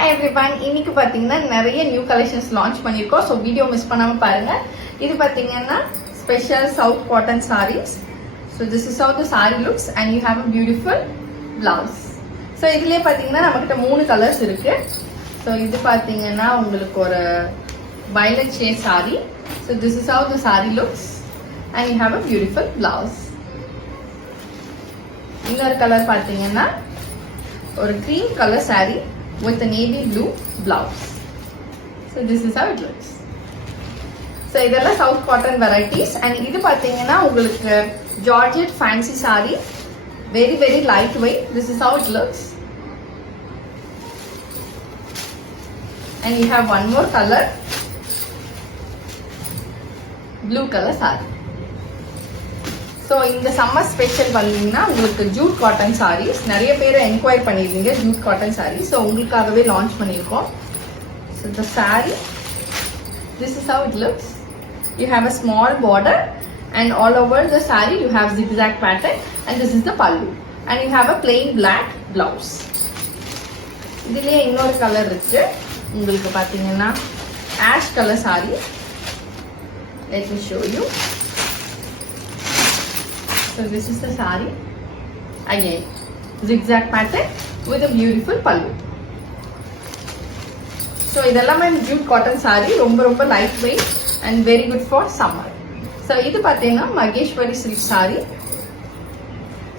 Hi everyone, இன்னைக்கு பாத்தீங்கன்னா நிறைய நியூ கலெக்ஷன்ஸ் லான்ச் பண்ணிருக்கோம். சோ வீடியோ மிஸ் பண்ணாம பாருங்க. இது பாத்தீங்கன்னா special south cotton sarees. So this is how the saree looks and you have a beautiful blouse. So இதுலயே பாத்தீங்கன்னா நம்மகிட்ட மூணு கலர்ஸ் இருக்கு. So இது பாத்தீங்கன்னா உங்களுக்கு ஒரு violet shade saree. So this is how the saree looks and you have a beautiful blouse. இன்னொரு கலர் பாத்தீங்கன்னா ஒரு cream color saree with a navy blue blouse. So this is how it looks. So இதெல்லாம் South cotton varieties and இது பாத்தீங்கன்னா உங்களுக்கு Georgette fancy saree, very very lightweight. This is how it looks. And you have one more color, blue color saree. So இந்த summer special வந்தீங்கன்னா உங்களுக்கு jute cotton sarees நிறைய பேர் என்கொயர் பண்ணிருந்தீங்க jute cotton sarees. So உங்களுக்காகவே லான்ச் பண்ணிருக்கோம். So the saree, this is how it looks. You have a small border and all over the saree you have zigzag pattern and this is the pallu and you have a plain black blouse. இதுலயே இன்னொரு கலர் இருக்கு உங்களுக்கு பாத்தீங்கன்னா ash color saree. Let me show you. So this is the saree, again zigzag pattern with a beautiful pallu. So இதெல்லாம் jute cotton saree, ரொம்ப light weight and very good for summer. So இது பாத்தீங்கன்னா Maheshwari silk saree.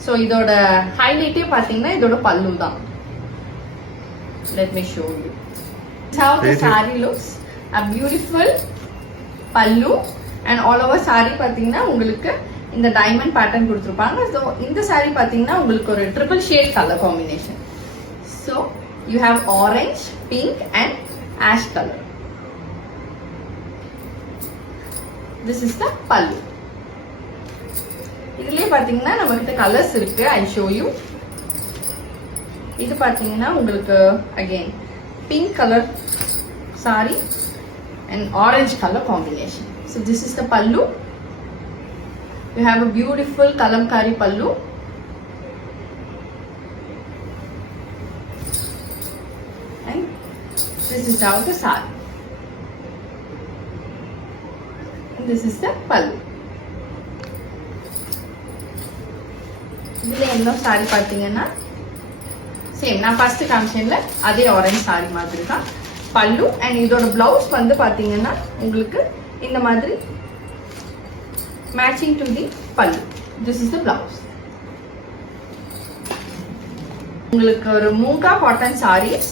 So இதோட ஹைலைட்டே பாத்தீங்கன்னா இதோட பல்லு தான். Let me show you. That's how the saree looks. A beautiful pallu and all over saree பாத்தீங்கன்னா உங்களுக்கு இந்த டைமண்ட் பேட்டர்ன் கொடுத்திருப்பாங்க. சோ இந்த saree பாத்தீங்கன்னா உங்களுக்கு ஒரு triple shade colour combination. So you have orange, pink and ash color. This is the pallu. இதுலயே பாத்தீங்கன்னா நம்மகிட்ட கலர்ஸ் இருக்கு. I show you. இது பாத்தீங்கன்னா உங்களுக்கு again pink color saree and orange color combination. So this is the pallu. You have a beautiful kalamkari pallu and this is how the saree and this is the pallu. இதுல என்ன saree பாத்தீங்கன்னா சேம் நான் ஃபர்ஸ்ட் காமிச்சேன்ல அதே orange saree மாதிரி தான் பல்லு and இதோட blouse வந்து பாத்தீங்கன்னா உங்களுக்கு இந்த மாதிரி matching to the pallu. This is the blouse. உங்களுக்கு ஒரு மூங்கா காட்டன் sarees